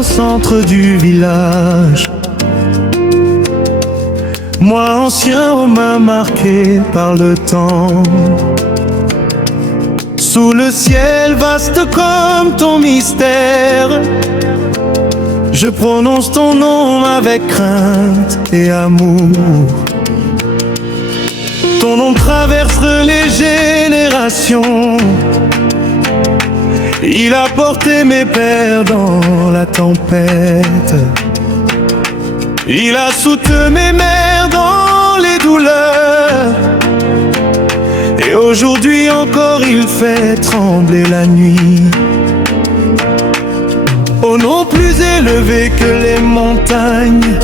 au centre du village. Moi ancien aux mains marquées par le temps. Sous le ciel vaste comme ton mystère, je prononce ton nom avec crainte et amour. Ton nom traverse les générations. Il a porté mes pères dans la tempête. Il a soutenu mes mères dans les douleurs. Et aujourd'hui encore il fait trembler la nuit. Au nom plus élevé que les montagnes,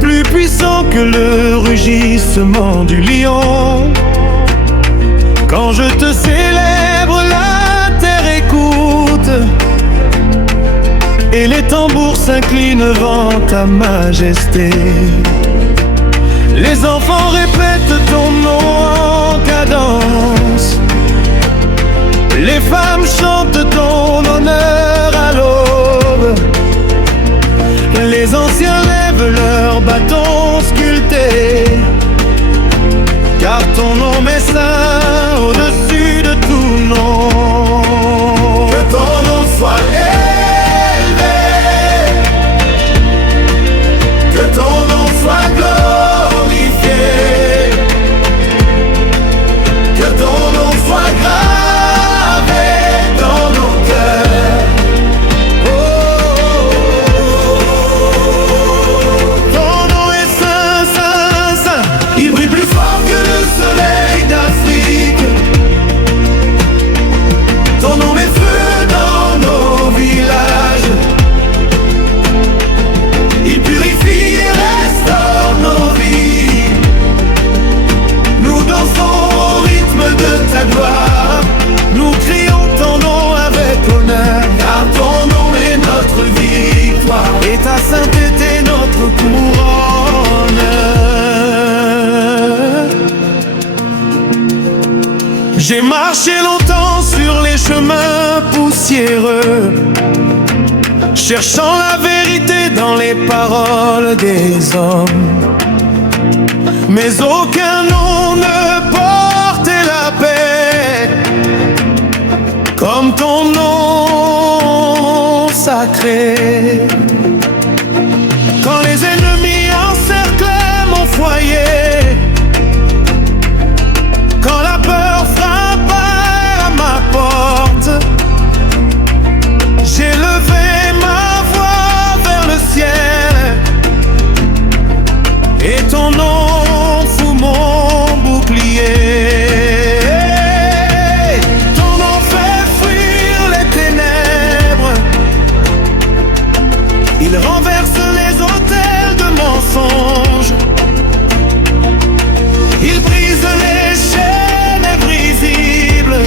plus puissant que le rugissement du lion. Quand je te célèbre, la terre écoute, et les tambours s'inclinent devant ta majesté. Les enfants répètent ton nom en cadence. Les femmes chantent ton honneur à l'aube. Les anciens lèvent leurs bâtons sculptés, car ton nom est saint au-dessus de tout nom. Que ton nom soit élevé, que ton nom soit glorifié, que ton nom soit gravé dans nos cœurs. Ton nom est saint, saint, saint. Il brille plus fort que le soleil d'Afrique. Ton nom est feu dans nos villages. Il purifie et restaure nos vies. Nous dansons au rythme de ta gloire. Nous crions ton nom avec honneur, car ton nom est notre victoire et ta sainteté notre couronne. J'ai marché longtemps sur les chemins poussiéreux, cherchant la vérité dans les paroles des hommes. Mais aucun nom ne portait la paix comme ton nom sacré. Quand les ennemis encerclaient mon foyer, quand la peur frappait à ma porte, j'ai levé ma voix vers le ciel, et ton nom fut mon bouclier. Ton nom fait fuir les ténèbres. Il renverse les autels de mensonges. Il brise les chaînes invisibles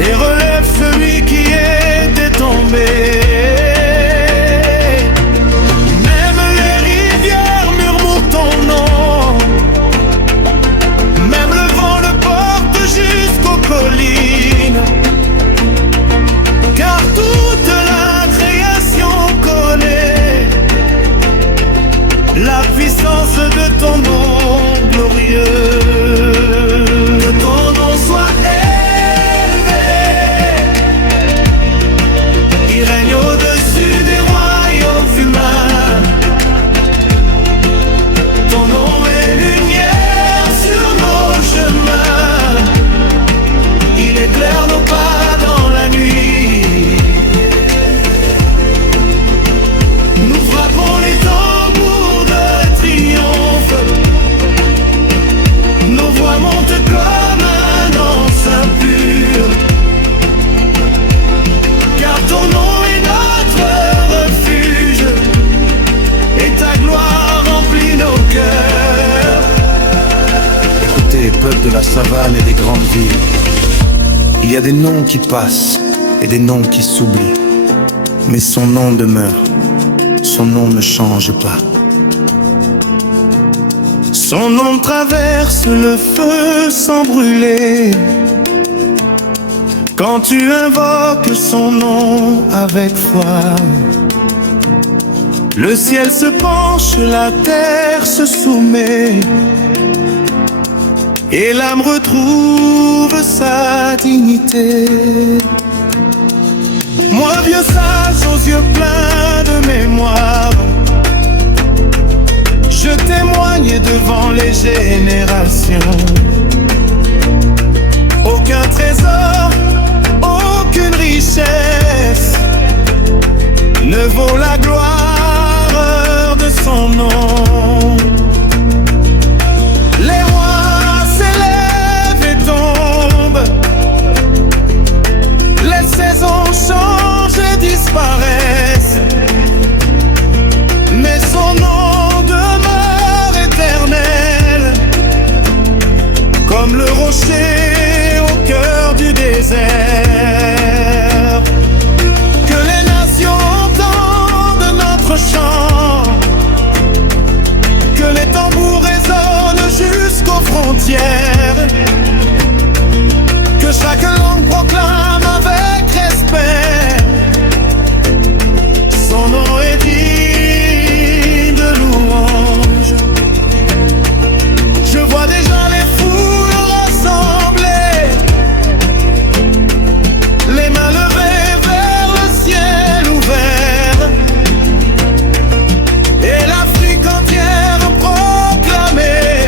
et relève celui qui était tombé. Même les rivières murmurent ton nom. Même le vent le porte jusqu'aux collines. Car toute la création connaît la puissance de ton nom glorieux. Que ton nom soit élevé. Il règne au-dessus des royaumes humains. Ton nom est lumière sur nos chemins. Il éclaire nos pas dans la nuit. Nous frappons les tambours de triomphe. Nos voix montent comme un anse impur, car ton nom est notre refuge, et ta gloire remplit nos cœurs. Écoutez, peuple de la savane et des grandes villes, il y a des noms qui passent et des noms qui s'oublient, mais son nom demeure, son nom ne change pas. Son nom traverse le feu sans brûler, Quand tu invoques son nom avec foi, le ciel se penche, la terre se soumet, et l'âme retrouve sa dignité. Moi, vieux sage aux yeux pleins de mémoire, je témoigne devant les générations. Aucun trésor, aucune richesse ne vaut la gloire de son nom. Les rois s'élèvent et tombent, les saisons changent et disparaissent, mais son nom demeure éternel, comme le rocher au cœur du désert. Que les nations entendent notre chant, que les tambours résonnent jusqu'aux frontières, que chaque langue proclame avec respect son nom est digne de louange. Je vois déjà les foules rassemblées, les mains levées vers le ciel ouvert, et l'Afrique entière proclamée,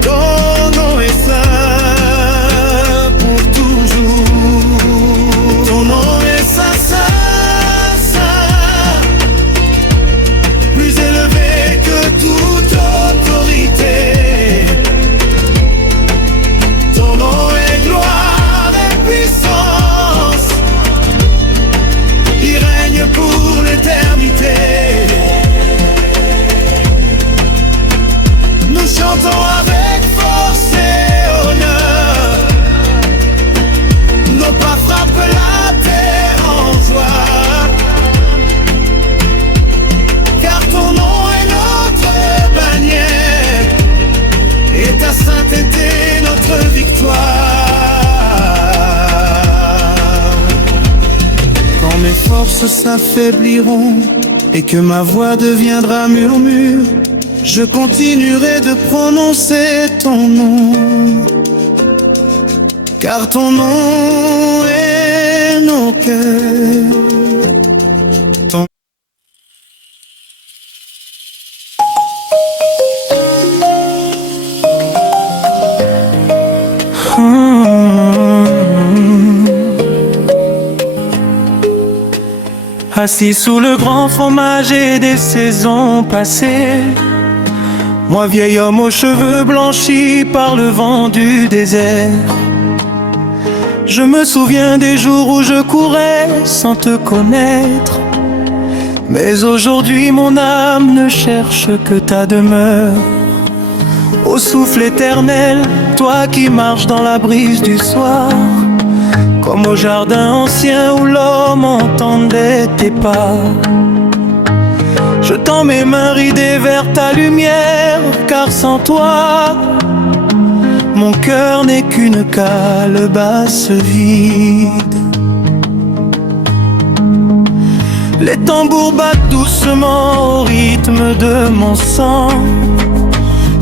ton nom est saint pour toujours. Ton nom est saint, saint, saint, plus élevé que toute autorité. Ton nom est gloire et puissance, il règne pour l'éternité. Nous chantons avec force et honneur, nos pas frappent la terre en joie, car ton nom est notre bannière, et ta sainteté notre victoire. Quand mes forces s'affaibliront et que ma voix deviendra murmure, je continuerai de prononcer ton nom, car ton nom est nos cœurs. Ton Assis sous le grand fromager des saisons passées, moi vieil homme aux cheveux blanchis par le vent du désert, je me souviens des jours où je courais sans te connaître. Mais aujourd'hui mon âme ne cherche que ta demeure. Au souffle éternel, toi qui marches dans la brise du soir, comme au jardin ancien où l'homme entendait tes pas. Je tends mes mains ridées vers ta lumière, car sans toi, mon cœur n'est qu'une calebasse vide. Les tambours battent doucement au rythme de mon sang,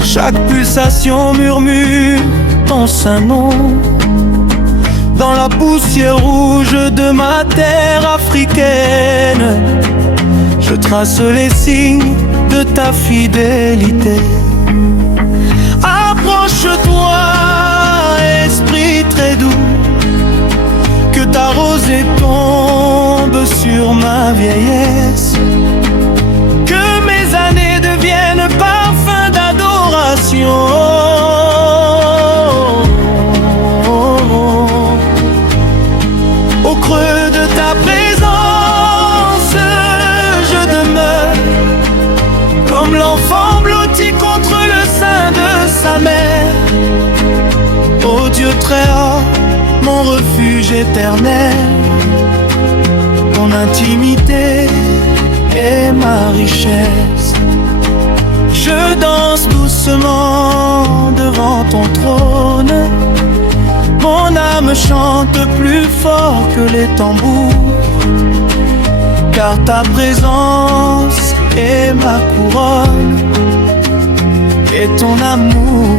chaque pulsation murmure ton saint nom. Dans la poussière rouge de ma terre africaine, je trace les signes de ta fidélité. Approche-toi, esprit très doux, que ta rosée tombe sur ma vieillesse, que mes années deviennent parfum d'adoration. Au creux de ta présence, je demeure comme l'enfant blotti contre le sein de sa mère. Ô Dieu très haut, mon refuge éternel, ton intimité est ma richesse. Je danse doucement devant ton trône, Mon âme chante plus fort que les tambours, car ta présence est ma couronne et ton amour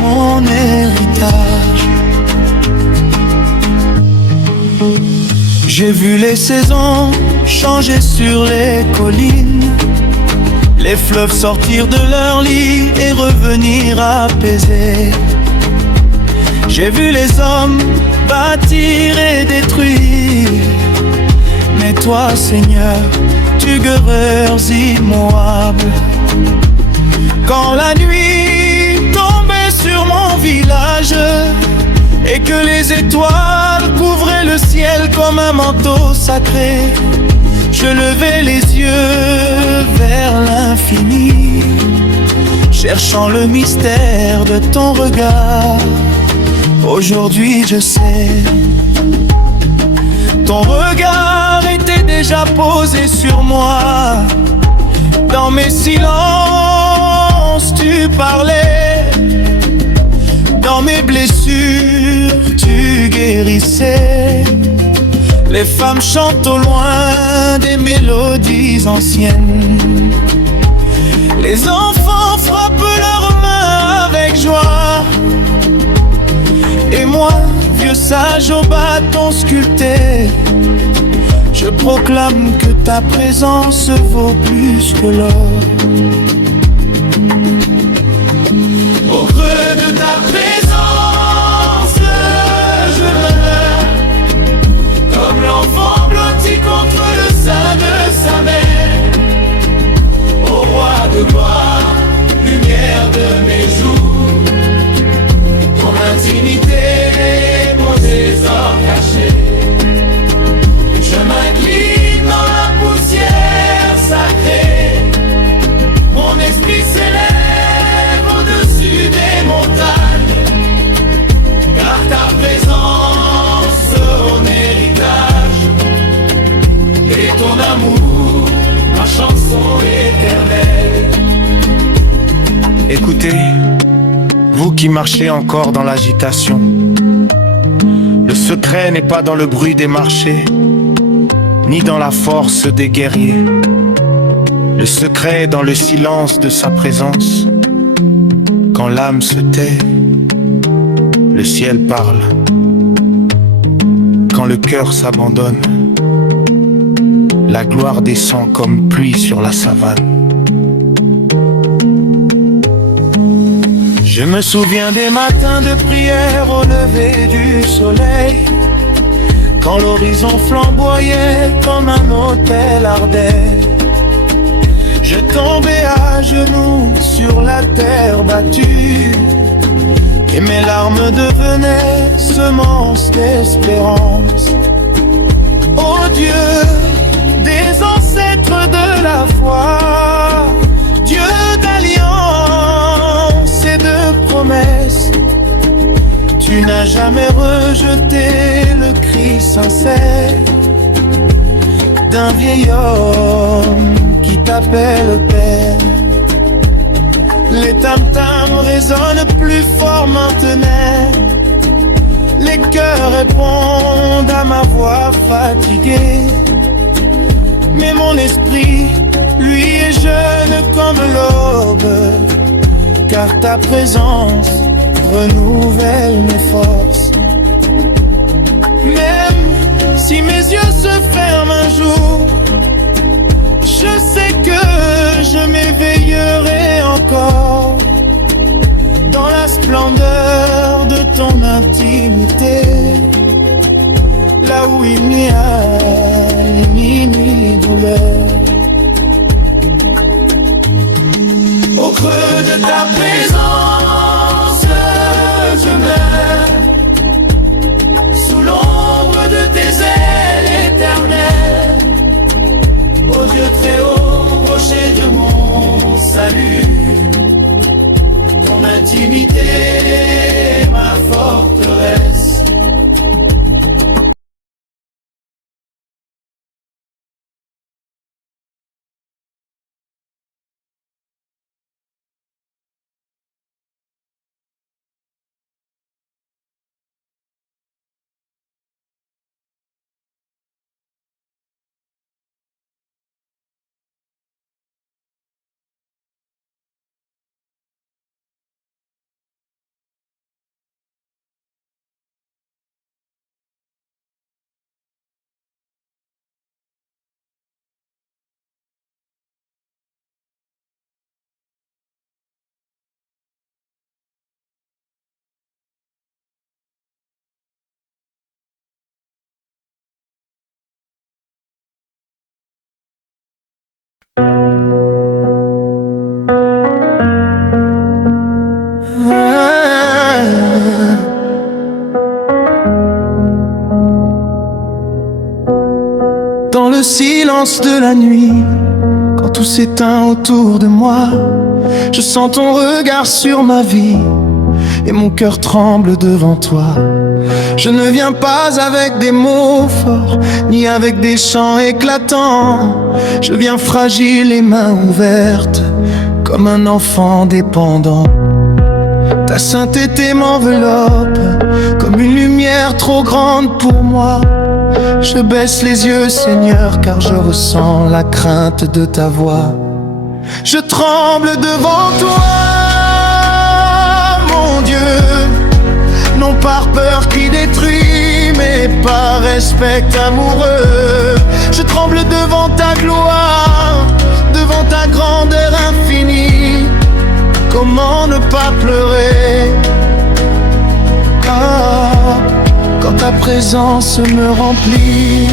mon héritage. J'ai vu les saisons changer sur les collines, les fleuves sortir de leur lit et revenir apaisés. J'ai vu les hommes bâtir et détruire, mais toi, Seigneur, tu demeures immuable. Quand la nuit tombait sur mon village et que les étoiles couvraient le ciel comme un manteau sacré, je levais les yeux vers l'infini, cherchant le mystère de ton regard. Aujourd'hui je sais, ton regard était déjà posé sur moi. Dans mes silences tu parlais, dans mes blessures tu guérissais. Les femmes chantent au loin des mélodies anciennes, les enfants frappent leurs mains avec joie, et moi, vieux sage au bâton sculpté, je proclame que ta présence vaut plus que l'or. Au creux de ta présence, je meurs, comme l'enfant blotti contre le sein de sa mère. Ô roi de gloire, lumière de mes jours, ton intimité, mon trésor caché. Je m'incline dans la poussière sacrée, mon esprit s'élève au-dessus des montagnes, car ta présence, mon héritage, et ton amour, ma chanson éternelle. Écoutez, vous qui marchez encore dans l'agitation, le secret n'est pas dans le bruit des marchés, ni dans la force des guerriers. Le secret est dans le silence de sa présence. Quand l'âme se tait, le ciel parle. Quand le cœur s'abandonne, la gloire descend comme pluie sur la savane. Je me souviens des matins de prière au lever du soleil, quand l'horizon flamboyait comme un autel ardait. Je tombais à genoux sur la terre battue, et mes larmes devenaient semences d'espérance. Ô Dieu des ancêtres de la foi, Dieu d'alliance et de promesses, tu n'as jamais rejeté le cri sincère d'un vieil homme qui t'appelle Père. Les tam-tams résonnent plus fort maintenant, les cœurs répondent à ma voix fatiguée, mais mon esprit, lui, est jeune comme l'aube, car ta présence renouvelle mes forces. Même si mes yeux se ferment un jour, je sais que je m'éveillerai encore dans la splendeur de ton intimité, là où il n'y a ni douleur. Au creux de ta présence, je meurs, sous l'ombre de tes ailes éternelles. Ô Dieu très haut, rocher de mon salut, ton intimité est ma forteresse. silence de la nuit, quand tout s'éteint autour de moi, je sens ton regard sur ma vie et mon cœur tremble devant toi. Je ne viens pas avec des mots forts, ni avec des chants éclatants. Je viens fragile, les mains ouvertes, comme un enfant dépendant. Ta sainteté m'enveloppe, comme une lumière trop grande pour moi. Je baisse les yeux, Seigneur, car je ressens la crainte de ta voix. Je tremble devant toi, mon Dieu, non par peur qui détruit, mais par respect amoureux. Je tremble devant ta gloire, devant ta grandeur infinie. Comment ne pas pleurer quand ta présence me remplit?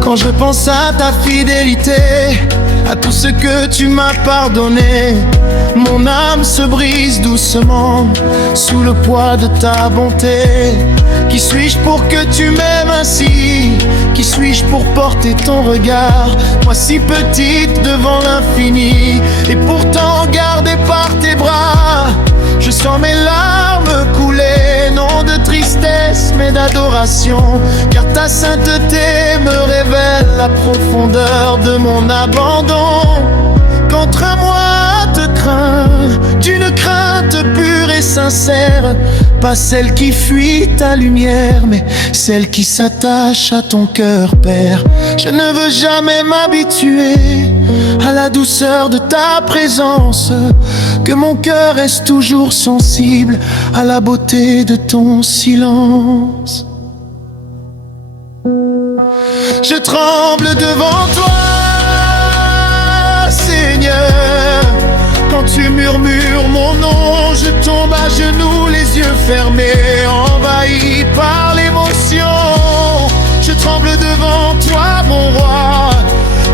Quand je pense à ta fidélité, à tout ce que tu m'as pardonné, mon âme se brise doucement sous le poids de ta bonté. Qui suis-je pour que tu m'aimes ainsi? Qui suis-je pour porter ton regard? Moi si petite devant l'infini, et pourtant gardée par tes bras. Je sens mes larmes couler, non de tristesse mais d'adoration, car ta sainteté me révèle la profondeur de mon abandon. Contrains-moi te craindre, d'une crainte pure et sincère, pas celle qui fuit ta lumière, mais celle qui s'attache à ton cœur, Père. Je ne veux jamais m'habituer à la douceur de ta présence, que mon cœur reste toujours sensible à la beauté de ton silence. Je tremble devant toi, Seigneur, quand tu murmures mon nom. Je tombe à genoux, les yeux fermés, envahi par l'émotion. Je tremble devant toi, mon roi,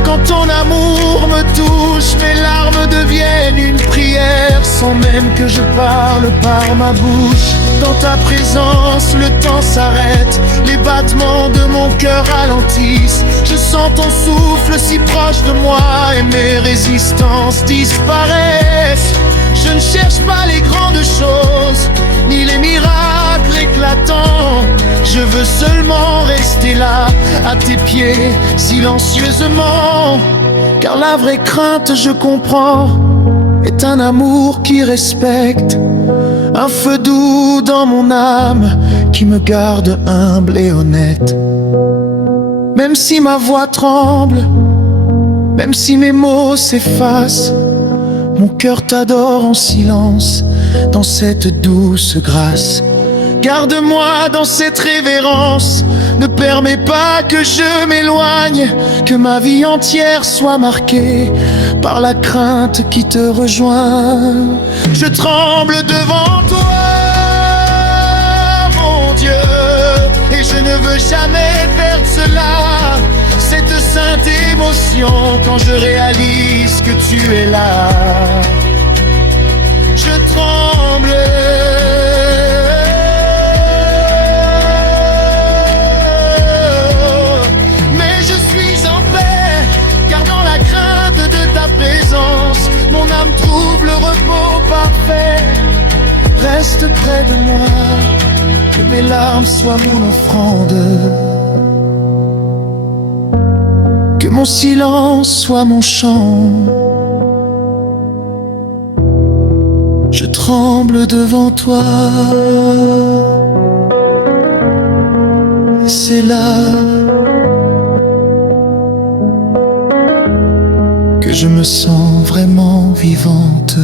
quand ton amour me touche. Mes larmes deviennent une prière sans même que je parle par ma bouche. Dans ta présence, le temps s'arrête, les battements de mon cœur ralentissent. Je sens ton souffle si proche de moi et mes résistances disparaissent. Je ne cherche pas les grandes choses, ni les miracles éclatants. Je veux seulement rester là, à tes pieds, silencieusement. Car la vraie crainte, je comprends, est un amour qui respecte. Un feu doux dans mon âme qui me garde humble et honnête. Même si ma voix tremble, même si mes mots s'effacent, mon cœur t'adore en silence, dans cette douce grâce. Garde-moi dans cette révérence, ne permets pas que je m'éloigne, que ma vie entière soit marquée par la crainte qui te rejoint. Je tremble devant toi, mon Dieu, et je ne veux jamais perdre cela, cette sainte émotion quand je réalise que tu es là. Je tremble, mon âme trouve le repos parfait. Reste près de moi, que mes larmes soient mon offrande, que mon silence soit mon chant. Je tremble devant toi, c'est là que je me sens vraiment vivante.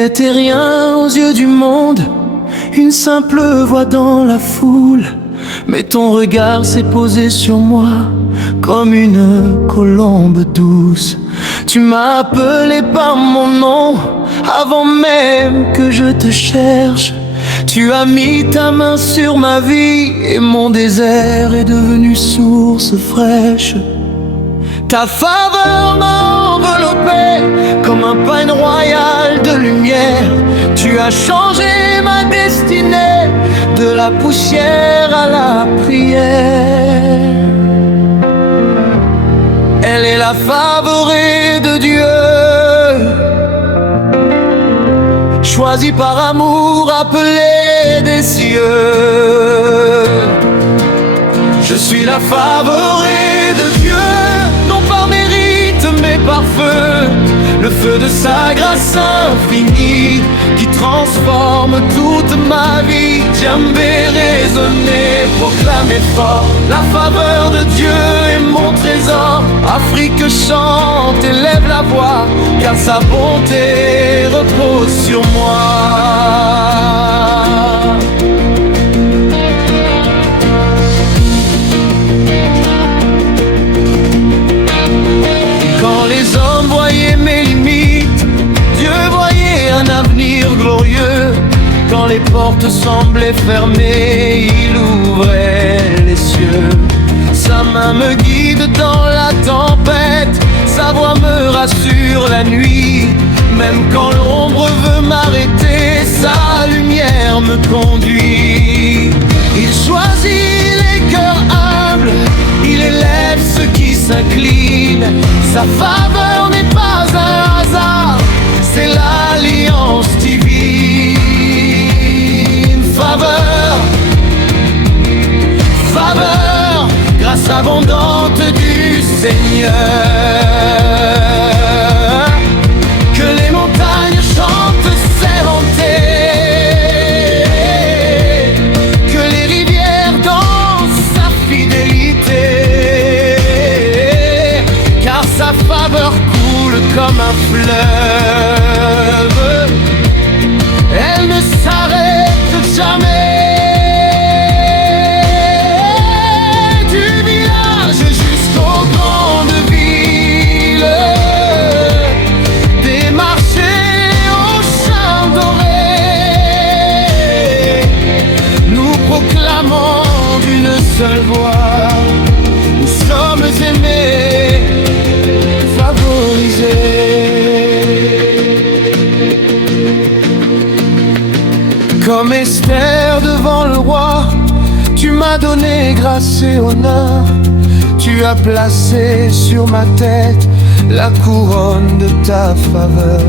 n'étais rien aux yeux du monde, une simple voix dans la foule. Mais ton regard s'est posé sur moi comme une colombe douce. Tu m'as appelé par mon nom avant même que je te cherche. Tu as mis ta main sur ma vie et mon désert est devenu source fraîche. Ta faveur m'a enveloppé comme un pain royal de lumière. Tu as changé ma destinée, de la poussière à la prière. Elle est la favorée de Dieu, choisie par amour, appelée des cieux. Je suis la favorée de Dieu, non par mérite mais par feu. Le feu de sa grâce infinie qui transforme toute ma vie. Djembé résonner, proclamer fort, la faveur de Dieu est mon trésor. Afrique chante, élève la voix, car sa bonté repose sur moi. Quand les hommes voyaient mes limites, Dieu voyait un avenir glorieux. Quand les portes semblaient fermées, il ouvrait les cieux. Sa main me guide dans la tempête, sa voix me rassure la nuit. Même quand l'ombre veut m'arrêter, sa lumière me conduit. Il choisit les cœurs humbles, il élève ceux qui s'inclinent. Sa faveur n'est pas un hasard, c'est l'alliance divine. Faveur, faveur, grâce abondante du Seigneur. Que les montagnes chantent ses bontés, que les rivières dansent sa fidélité. Car sa faveur coule comme un fleuve, elle ne s'arrête jamais. Du village jusqu'aux grandes villes, des marchés aux champs dorés, nous proclamons d'une seule voix, nous sommes aimés, favorisés. Comme Esther devant le roi, tu m'as donné grâce et honneur. Tu as placé sur ma tête la couronne de ta faveur.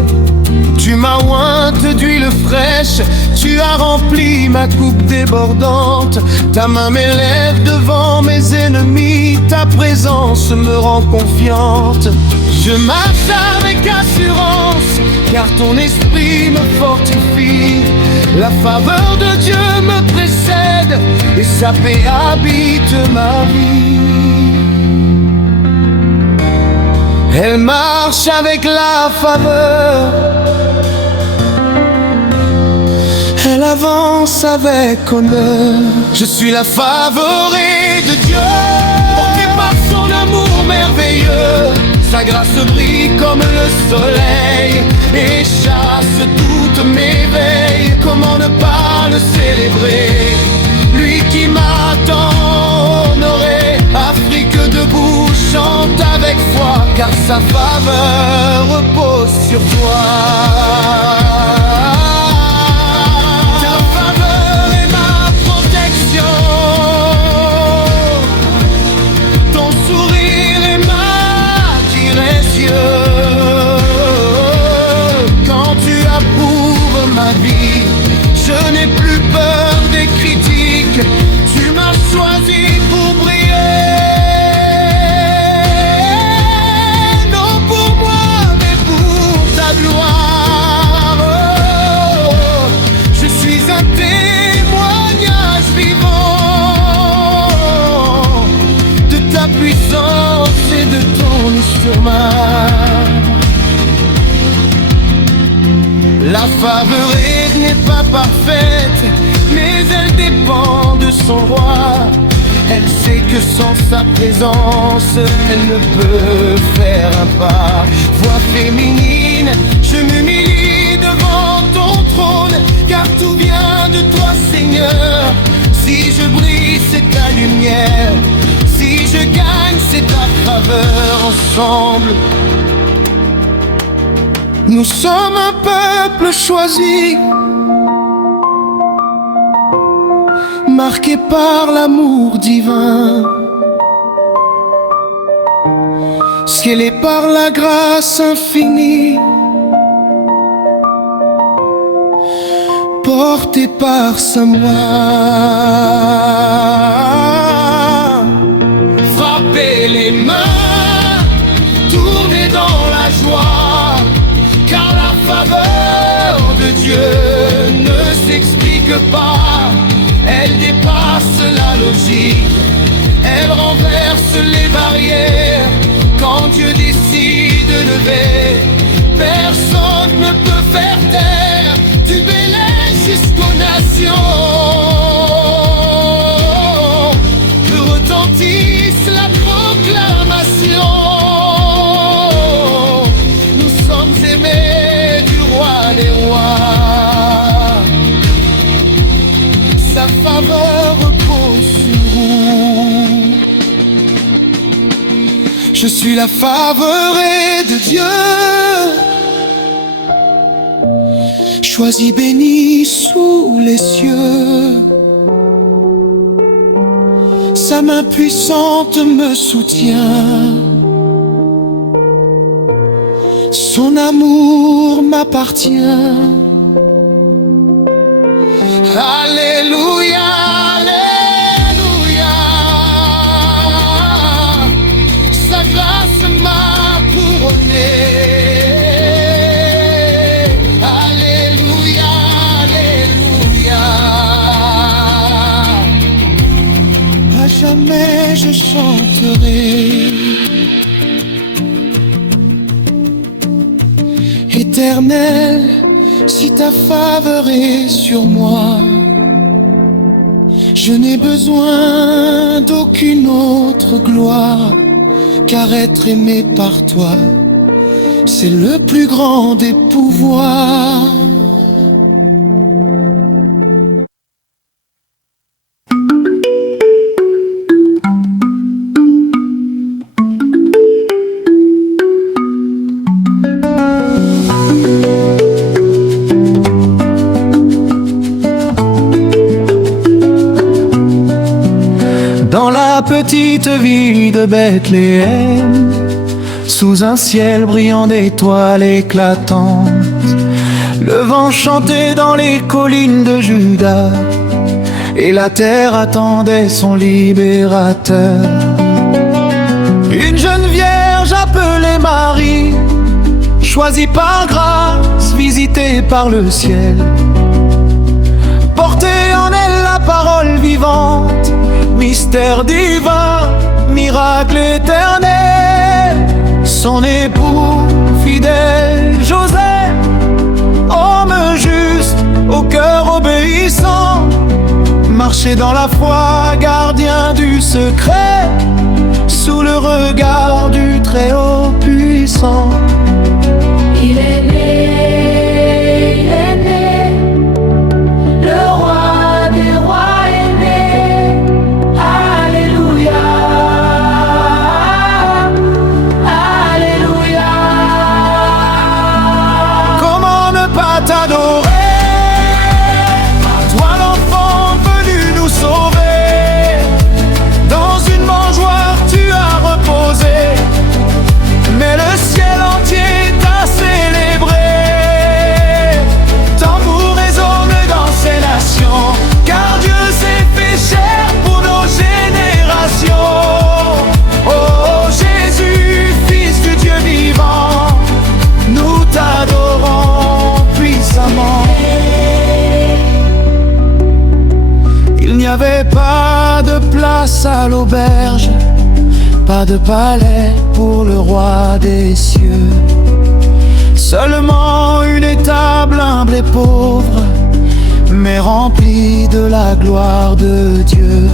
Tu m'as ointe d'huile fraîche, tu as rempli ma coupe débordante. Ta main m'élève devant mes ennemis, ta présence me rend confiante. Je marche avec assurance, car ton esprit me fortifie. La faveur de Dieu me précède, et sa paix habite ma vie. Elle marche avec la faveur, elle avance avec honneur. Je suis la favorée de Dieu, portée par son amour merveilleux. Sa grâce brille comme le soleil et chasse toutes mes veilles. Comment ne pas le célébrer, lui qui m'a tant honoré. Afrique debout, chante avec foi, car sa faveur repose sur toi. Ta faveur est ma protection, ton sourire est ma direction. Quand tu approuves ma vie, je n'ai plus peur des critiques. Tu m'as choisi pour briller, non pour moi mais pour ta gloire. Je suis un témoignage vivant de ta puissance et de ton histoire. La favorite n'est pas parfaite, mais elle dépend de son roi. Elle sait que sans sa présence, elle ne peut faire un pas. Voix féminine, je m'humilie devant ton trône, car tout vient de toi, Seigneur. Si je brille, c'est ta lumière. Si je gagne, c'est ta faveur. Ensemble, nous sommes un peuple choisi, marqué par l'amour divin, scellé par la grâce infinie, porté par sa main. Frappez les mains, tournez dans la joie, car la faveur de Dieu ne s'explique pas. Elle dépasse la logique, elle renverse les barrières. Quand Dieu décide de lever, personne ne peut faire taire. Du Bélin jusqu'aux nations, que retentisse la proclamation. Nous sommes aimés du roi des rois, sa faveur repose sur nous. Je suis la favorée de Dieu, choisie, bénie sous les cieux. Sa main puissante me soutient, son amour m'appartient. Alléluia, alléluia, sa grâce m'a couronné. Alléluia, alléluia, à jamais je chanterai. Éternel, si ta faveur est sur moi, je n'ai besoin d'aucune autre gloire, car être aimé par toi, c'est le plus grand des pouvoirs. Dans la petite ville de Bethléem, sous un ciel brillant d'étoiles éclatantes, le vent chantait dans les collines de Juda, et la terre attendait son libérateur. Une jeune vierge appelée Marie, choisie par grâce, visitée par le ciel, portait en elle la parole vivante. Mystère divin, miracle éternel, son époux fidèle Joseph, homme juste, au cœur obéissant, marchait dans la foi, gardien du secret, sous le regard du Très-Haut puissant. Il est né, le roi des rois est né. Alléluia, alléluia. Comment ne pas t'adorer, toi l'enfant venu nous sauver. Dans une mangeoire tu as reposé, mais le ciel entier t'a célébré. Tambour résonne dans ces nations, car Dieu s'est fait chair pour nos générations. Oh Jésus, Fils du Dieu vivant, nous t'adorons puissamment. Il n'y avait pas de place à l'auberge, pas de palais pour le roi des cieux. Seulement une étable humble et pauvre, mais remplie de la gloire de Dieu.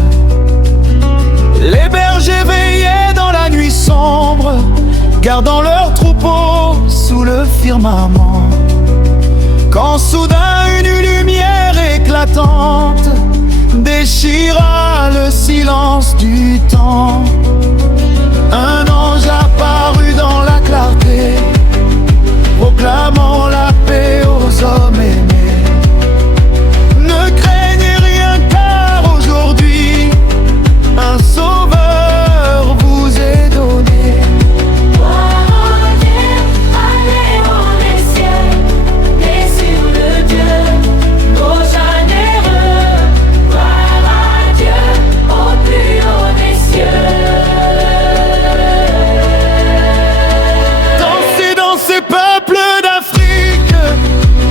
Les bergers veillaient dans la nuit sombre, gardant leurs troupeaux sous le firmament. Quand soudain une lumière éclatante déchira le silence du temps. Un ange apparut dans la clarté, proclamant la paix aux hommes aimés. Ne craignez rien car aujourd'hui un sauveur vous est donné. Gloire à Dieu, allez dans les cieux, et sur le Dieu, nos généreux. Gloire à Dieu, au plus haut des cieux. Dansez dans ces peuples d'Afrique,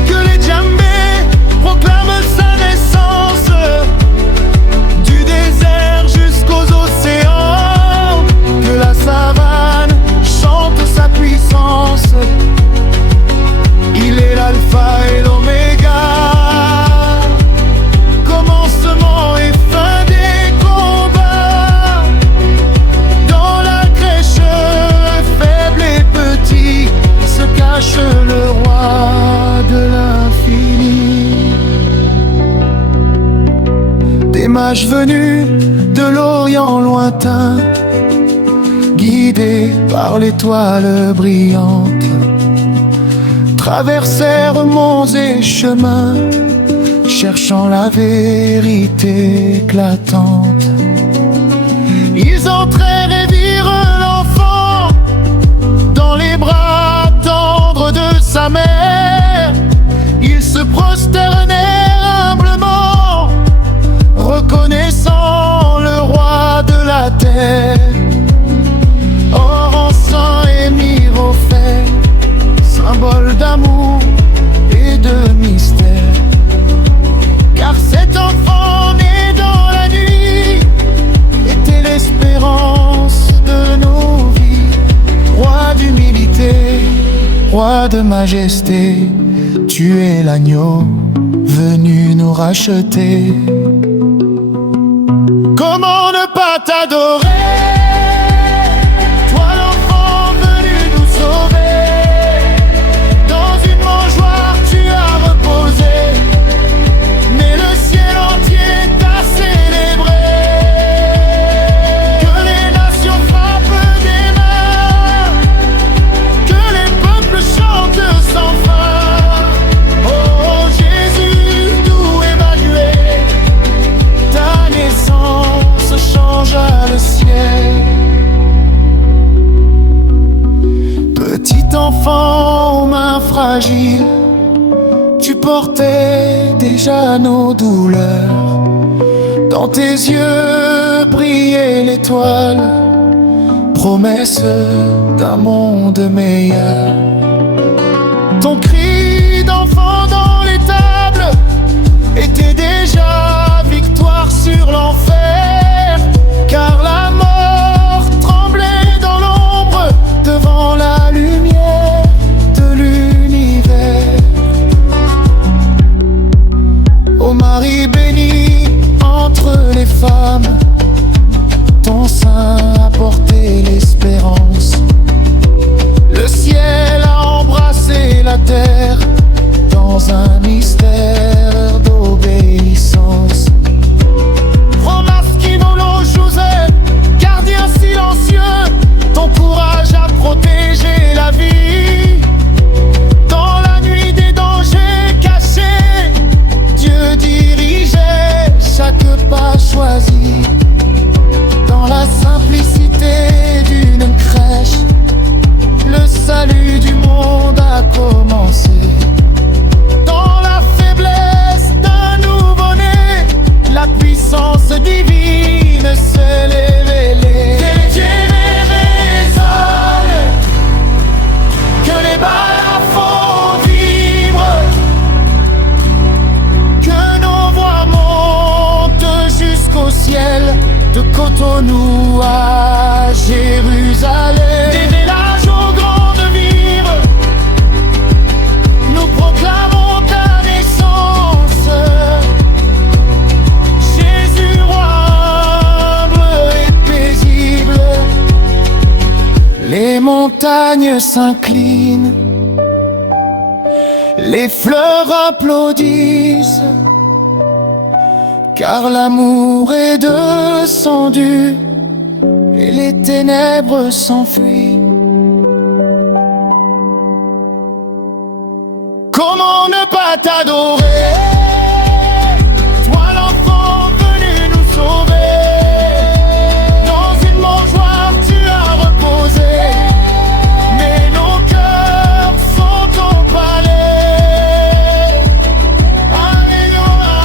que les djembés proclament sa naissance. Du désert jusqu'aux océans, que la savane chante sa puissance. Il est l'alpha et l'oméga, commencement et fin des combats. Dans la crèche, faible et petit, se cache le roi de l'infini. Des mages venus de l'Orient lointain, guidés par l'étoile brillante, traversèrent monts et chemins, cherchant la vérité éclatante. Ils entrèrent et virent l'enfant dans les bras tendres de sa mère. Ils se prosternèrent humblement, reconnaissant le roi de la terre. Or, encens et myrrhe offert, symbole d'amour et de mystère. Car cet enfant né dans la nuit était l'espérance de nos vies. Roi d'humilité, roi de majesté, tu es l'agneau venu nous racheter. Comment ne pas t'adorer, toi l'enfant venu nous sauver? Dans une mangeoire tu as reposé, mais le ciel entier t'a célébré. Que les nations frappent des mains, que les peuples chantent sans fin. Oh Jésus, doux Emmanuel, ta naissance changea le ciel. Petit enfant aux mains fragiles, tu portais déjà nos douleurs. Dans tes yeux brillait l'étoile, promesse d'un monde meilleur. Ton cri d'enfant dans l'étable était déjà victoire sur l'enfer, car la mort tremblait dans l'ombre devant la lumière de l'univers. Ô Marie bénie entre les femmes, ton sein a porté l'espérance. Le ciel a embrassé la terre dans un mystère d'obéissance. Frommaschino Joseph, gardien silencieux, ton courage a protégé la vie. Dans la nuit des dangers cachés, Dieu dirigeait chaque pas choisi. Dans la simplicité d'une crèche, le salut du monde a commencé. Dans la faiblesse d'un nouveau-né, la puissance divine s'est révélée. Que Dieu résonne, que les balafons vibrent, que nos voix montent jusqu'au ciel, de Cotonou à Jérusalem. Des villages aux grandes villes, montagnes s'inclinent, les fleurs applaudissent, car l'amour est descendu et les ténèbres s'enfuient. Comment ne pas t'adorer, toi l'enfant venu nous sauver? Dans une mangeoire tu as reposé, mais nos cœurs sont au palais. Alléluia.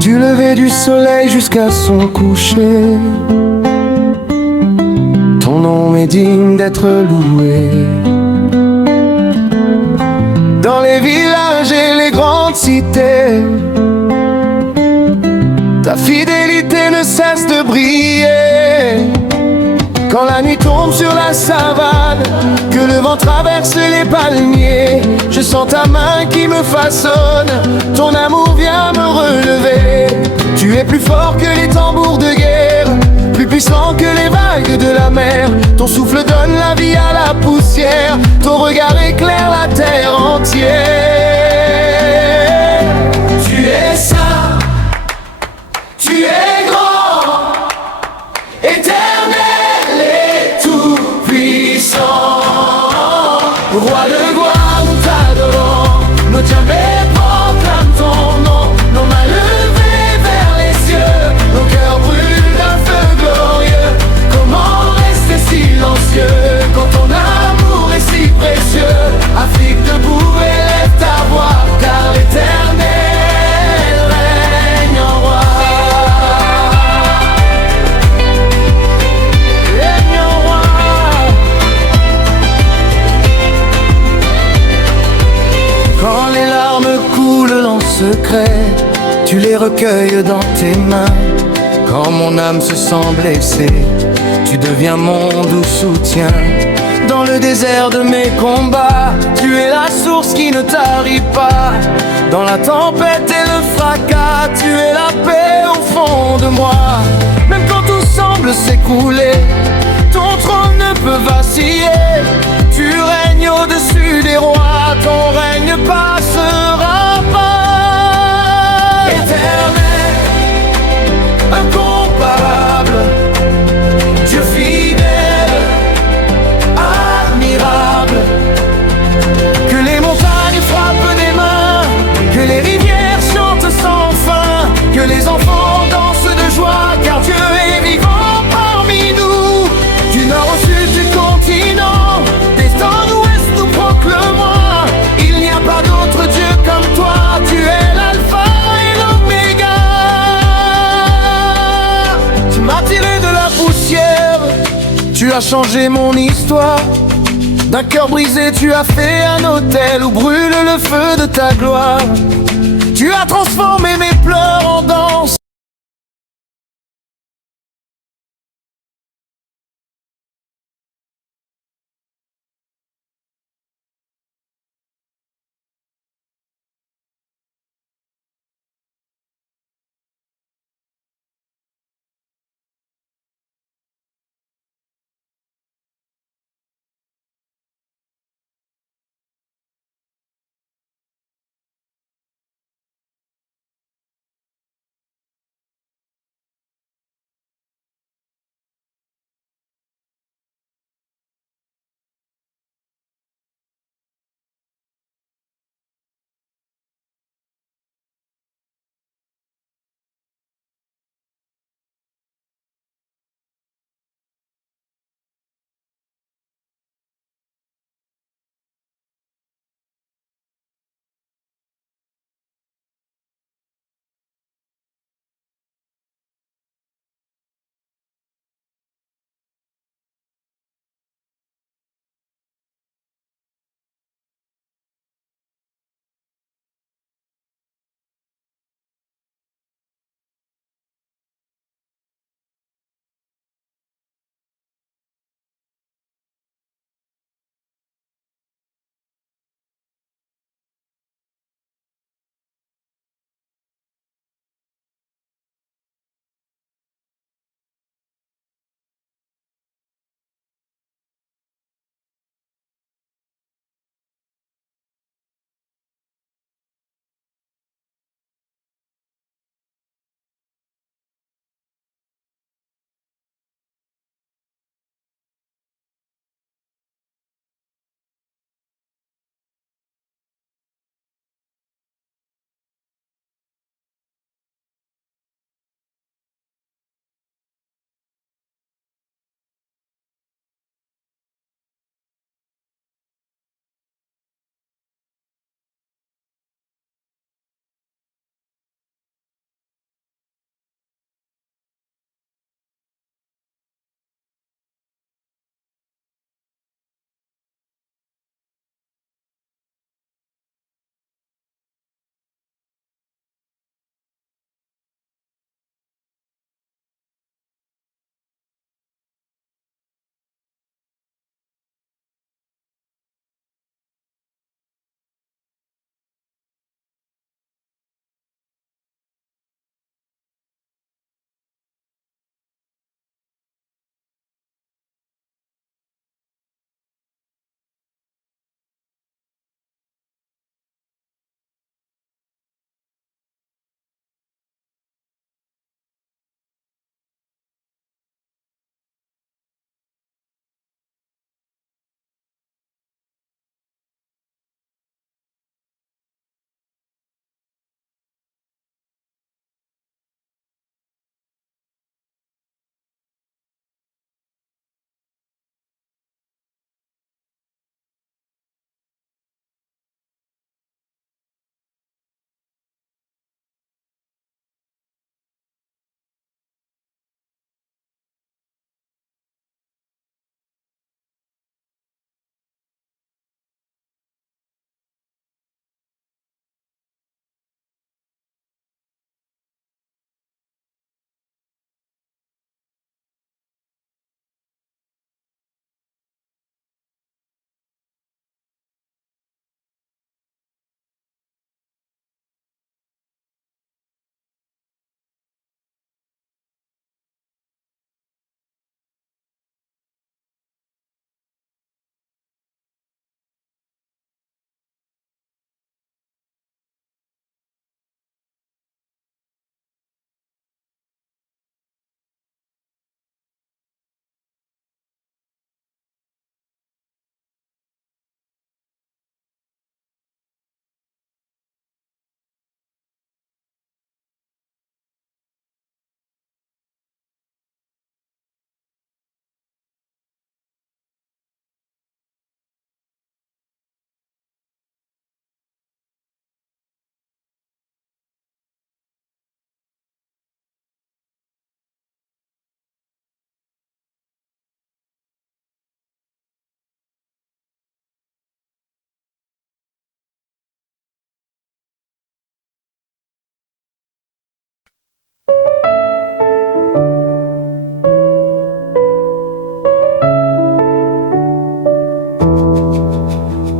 Du lever du soleil jusqu'à son coucher, ton nom est digne d'être loué. Dans les villages et les grandes cités, ta fidélité ne cesse de briller. Quand la nuit tombe sur la savane, que le vent traverse les palmiers, je sens ta main qui me façonne, ton amour vient me relever. Tu es plus fort que les tambours de guerre, plus puissant que les vagues de la mer. Ton souffle donne la vie à la poussière, ton regard éclaire la terre entière. Tu es saint, tu es grand, éternel et tout-puissant. Roi de gloire, nous t'adorons, nos diamants proclament ton nom, nos mains levées vers les cieux, nos cœurs brûlent d'un feu glorieux. Comment rester silencieux quand ton amour est si précieux? Afrique debout, élève ta voix, car l'Éternel règne en roi. Règne en roi. Quand les larmes coulent en secret, tu les recueilles dans tes mains. Quand mon âme se sent blessée, tu deviens mon doux soutien. Dans le désert de mes combats, tu es la source qui ne tarit pas. Dans la tempête et le fracas, tu es la paix au fond de moi. Même quand tout semble s'écrouler, ton trône ne peut vaciller. Tu règnes au-dessus des rois, ton règne passera pas. Éternel, incomparable, Dieu fidèle, admirable. Que les montagnes frappent des mains, que les rivières chantent sans fin, que les enfants dansent de joie, car Dieu est vivant parmi nous. Du nord au sud du continent, d'est en ouest nous proclame-moi, il n'y a pas d'autre Dieu comme toi. Tu es l'alpha et l'oméga. Tu m'as tiré de la poussière, tu as changé mon histoire. D'un cœur brisé, tu as fait un autel où brûle le feu de ta gloire. Tu as transformé mes pleurs en danse.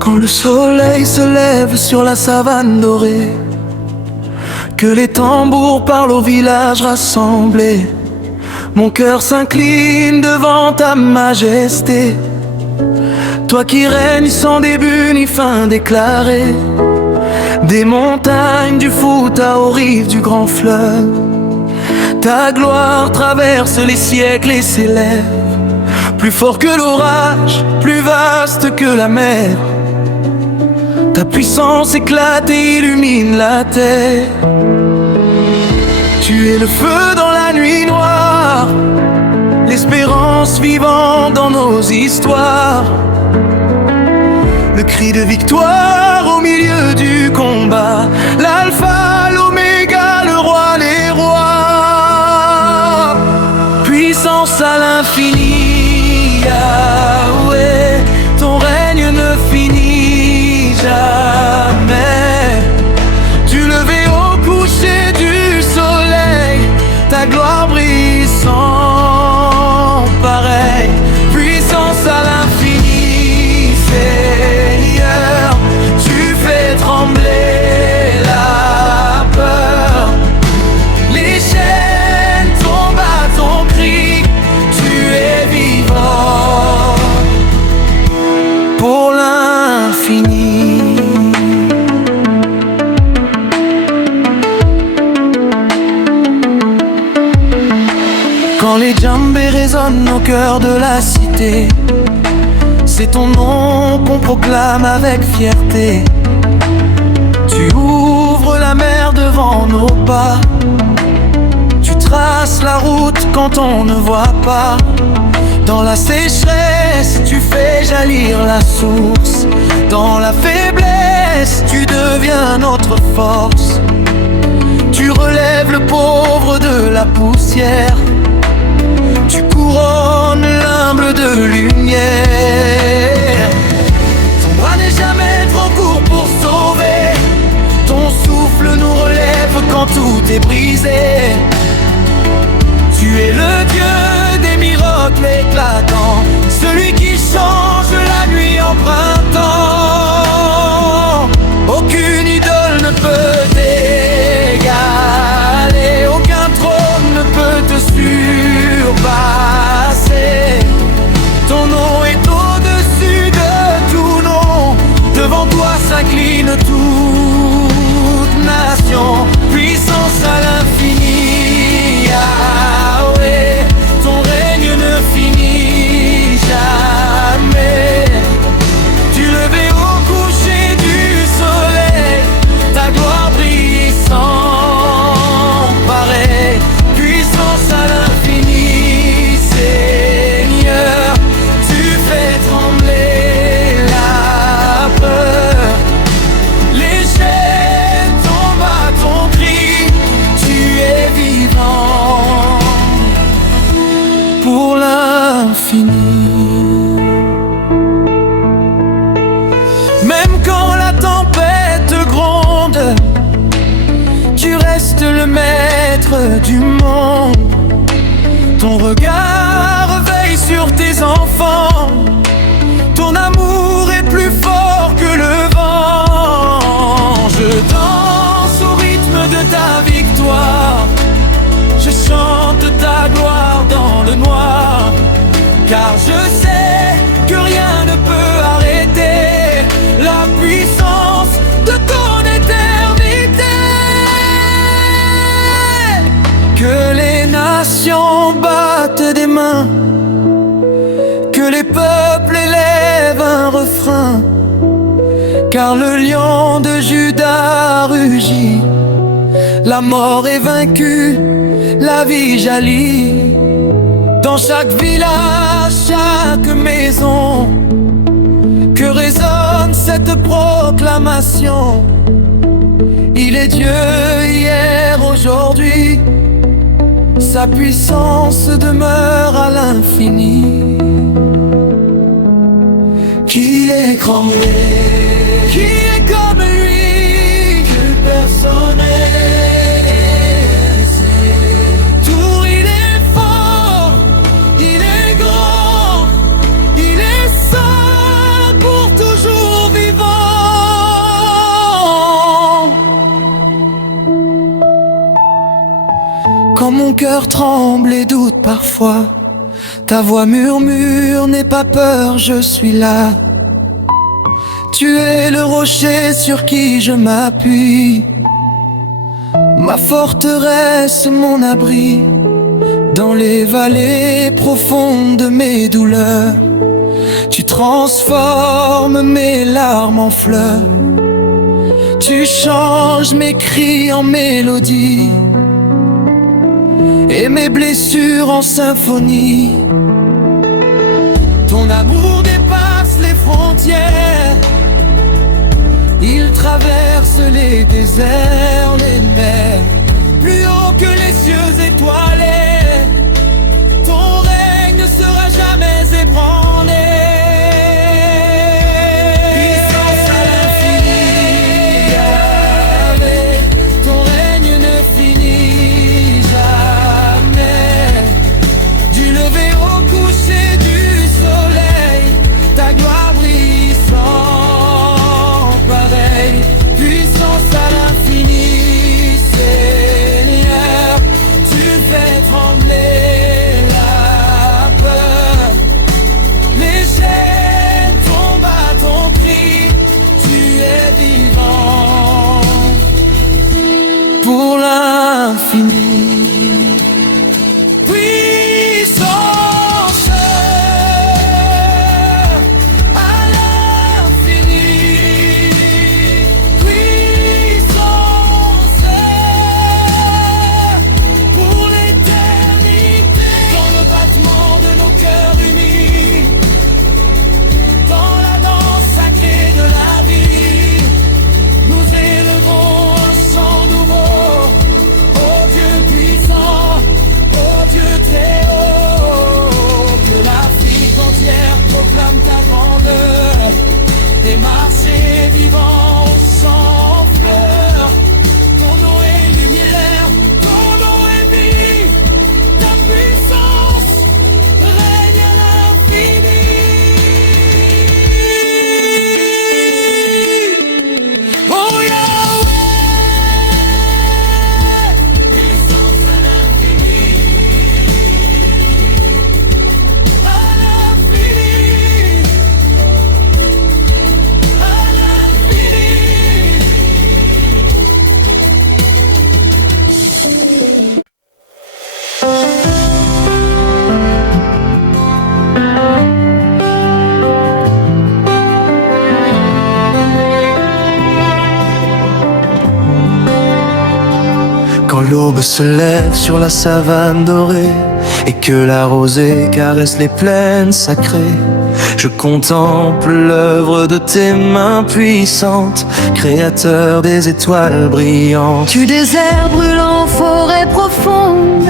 Quand le soleil se lève sur la savane dorée, que les tambours parlent au village rassemblé, mon cœur s'incline devant ta majesté. Toi qui règnes sans début ni fin déclaré, des montagnes du Fouta aux rives du grand fleuve, ta gloire traverse les siècles et s'élève, plus fort que l'orage, plus vaste que la mer. Ta puissance éclate et illumine la terre. Tu es le feu dans la nuit noire, l'espérance vivant dans nos histoires, le cri de victoire au milieu du combat, l'alpha, l'oméga, le roi des rois. Puissance à l'infini, Yahweh, ton règne ne finit jamais. Du lever au coucher du soleil, ta gloire brille sans pareil. Puissance à l'infini, Seigneur, tu fais trembler la peur. Les chaînes tombent à ton cri, tu es vivant pour l'infini. Quand les djembés résonnent au cœur de la cité, c'est ton nom qu'on proclame avec fierté. Tu ouvres la mer devant nos pas, tu traces la route quand on ne voit pas. Dans la sécheresse, tu fais jaillir la source. Dans la faiblesse, tu deviens notre force. Tu relèves le pauvre de la poussière, tu couronnes l'humble de lumière. Ton bras n'est jamais trop court pour sauver, ton souffle nous relève quand tout est brisé. Tu es le Dieu des miracles éclatants, celui qui change la nuit en printemps. Aucune idole ne peut t'égaler, aucun trône ne peut te surpasser. Ton nom est au-dessus de tout nom, devant toi s'incline toute nation. Puissance à l'infini, Yahweh, ton règne ne finit jamais. Du lever au coucher du soleil, ta gloire brille sans pareil. Puissance à l'infini, Seigneur, tu fais trembler la peur. Les chaînes tombent à ton cri, tu es vivant pour l'infini. Même quand la tempête gronde, tu restes le maître du monde. Ton regard veille sur tes enfants, ton amour est plus fort que le vent. Je danse au rythme de ta victoire, je chante ta gloire dans le noir, car je sais que rien ne peut arrêter la puissance de ton éternité. Que les nations battent des mains, que les peuples élèvent un refrain, car le lion de Juda rugit. La mort est vaincue, la vie jaillit. Dans chaque village, chaque maison, que résonne cette proclamation. Il est Dieu hier, aujourd'hui, sa puissance demeure à l'infini. Qui est comme lui? Qui est comme lui? Que personne n'est. Tout il est fort, il est grand, il est saint pour toujours vivant. mon cœur tremble et doute parfois. Ta voix murmure, n'aie pas peur, je suis là. Tu es le rocher sur qui je m'appuie, ma forteresse, mon abri. Dans les vallées profondes de mes douleurs, tu transformes mes larmes en fleurs. Tu changes mes cris en mélodie et mes blessures en symphonie. Ton amour dépasse les frontières, il traverse les déserts, les mers, plus haut que les cieux étoilés. Ton règne ne sera jamais ébranlé. Puissance à l'infini, Yahvé, ton règne ne finit jamais. Du lever au coucher du soleil, ta gloire brille sans pareil. Puissance à l'infini, Seigneur, tu fais trembler la peur. Les chaînes tombent à ton cri, tu es vivant pour l'infini. Puissance à l'infini, puissance pour l'éternité. Dans le battement de nos cœurs unis, dans la danse sacrée de la vie, nous élevons un chant nouveau. Oh Dieu puissant, oh Dieu très haut, que l'Afrique entière proclame ta grandeur. Des marchés vivants sans fleurs, ton nom est lumière, ton nom est vie, ta puissance règne à l'infini. Oh Yahweh, puissance à l'infini, à l'infini, à l'infini. Quand l'aube se lève sur la savane dorée et que la rosée caresse les plaines sacrées, je contemple l'œuvre de tes mains puissantes, créateur des étoiles brillantes. Du désert brûlant, forêt profonde,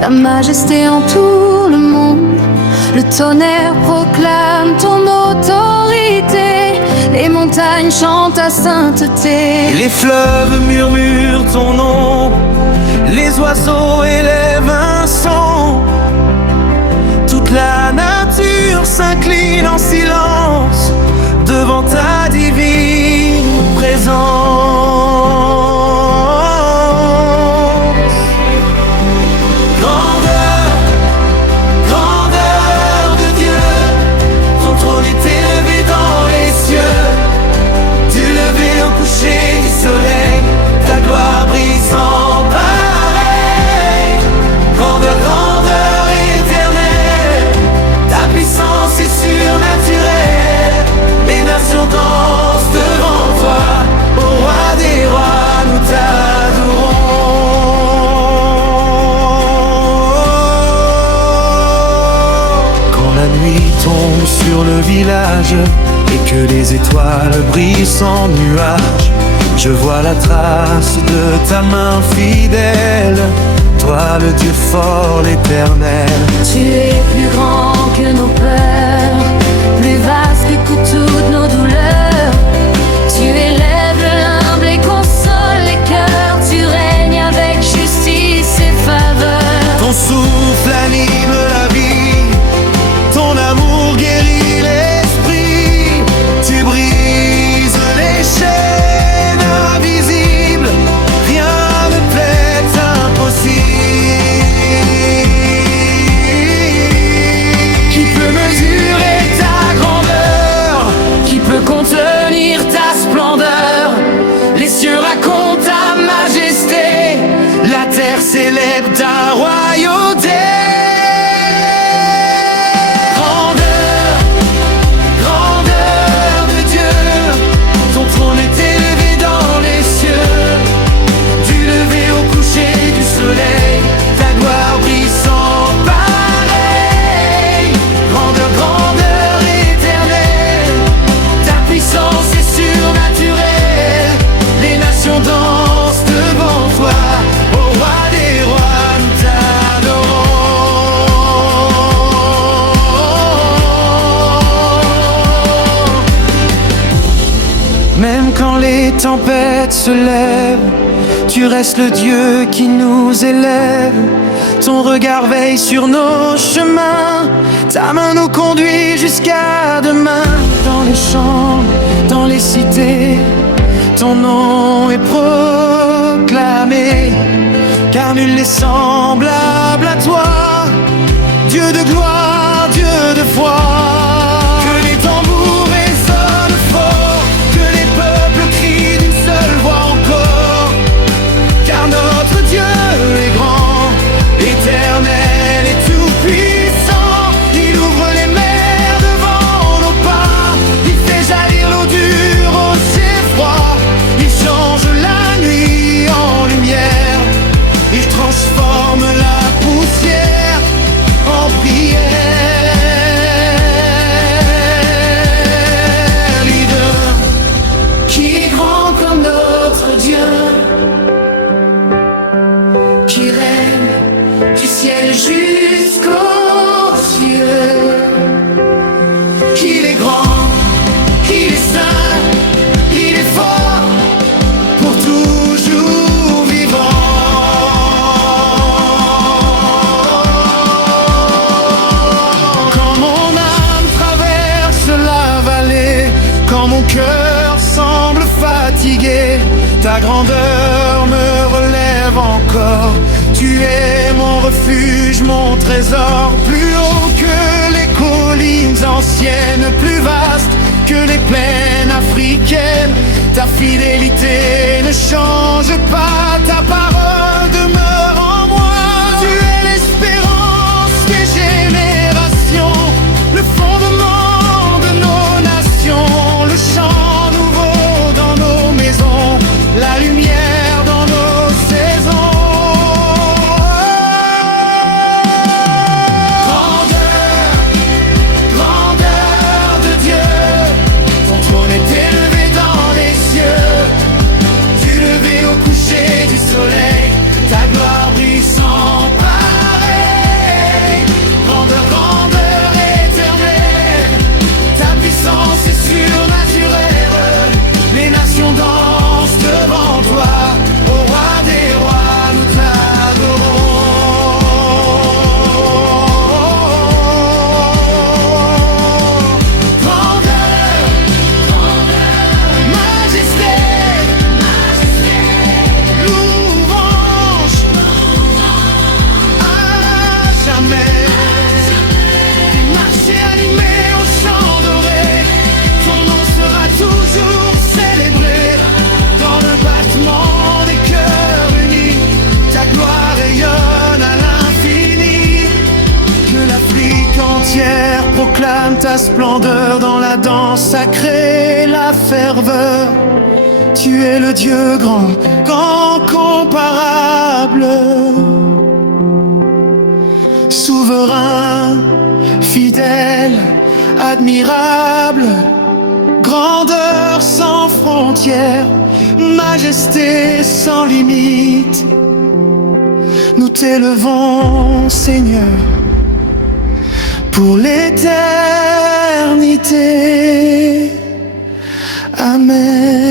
ta majesté entoure le monde. Le tonnerre proclame ton autorité, les montagnes chantent ta sainteté. Les fleuves murmurent ton nom, les oiseaux élèvent un son. Toute la nature s'incline en silence devant ta divine présence. Grandeur, grandeur de Dieu, ton trône est élevé dans les cieux. Du lever au coucher du soleil, ta gloire brille sans pareil. Grandeur, grandeur éternelle, ta puissance est surnaturelle. Les nations dansent devant toi, ô roi des rois, nous t'adorons. Quand la nuit tombe sur le village et que les étoiles brillent sans nuage, je vois la trace de ta main fidèle, toi le Dieu fort, l'éternel. Tu es plus grand que nos peurs, plus vaste que toutes nos douleurs. Tu élèves l'humble et consoles les cœurs, tu règnes avec justice et faveur. Ton souffle anime la vie, ton amour guérit l'esprit. Tu brises les chaînes invisibles, rien ne plaît impossible. les tempêtes se lèvent, tu restes le Dieu qui nous élève. Ton regard veille sur nos chemins, ta main nous conduit jusqu'à demain. Dans les champs, dans les cités, ton nom est proclamé, car nul n'est semblable à toi, Dieu de gloire, Dieu de foi. Que les tambours résonnent fort, que les peuples crient d'une seule voix encore, car notre Dieu est grand, éternel et tout-puissant. Il ouvre les mers devant nos pas, il fait jaillir l'eau du rocher froid, il change la nuit en lumière, il transforme la poussière en prière. Leader, qui est grand comme notre Dieu, qui règne du ciel jusqu'aux cieux. Il est grand, il est saint, il est fort, pour toujours vivant. Quand mon âme traverse la vallée, quand mon cœur semble fatigué, ta grandeur me relève encore. Tu es mon refuge, mon trésor, plus haut que les collines anciennes, plus vaste que les plaines africaines. Ta fidélité ne change pas, ta parole demeure en moi. Tu es l'espérance des générations, le fondement de nos nations, le chant nouveau dans nos maisons, la lumière dans nos saisons. Grandeur de Dieu, ton trône est élevé dans les cieux, du lever au coucher du soleil, ta gloire brille sans pareil. Grandeur éternelle, ta puissance est surnaturelle, les nations dansent devant toi, ô roi des rois, nous t'adorons. Grandeur, majesté, louange à jamais. Tes marchés animés au chant doré, ton nom sera toujours célébré. Dans le battement des cœurs unis, ta gloire rayonne à l'infini. Que l'Afrique entière proclame ta splendeur dans la danse sacrée, la ferveur. Tu es le Dieu grand, incomparable, souverain, fidèle, admirable. Grandeur sans frontières, majesté sans limite. Nous t'élevons, Seigneur, pour l'éternité. Amen.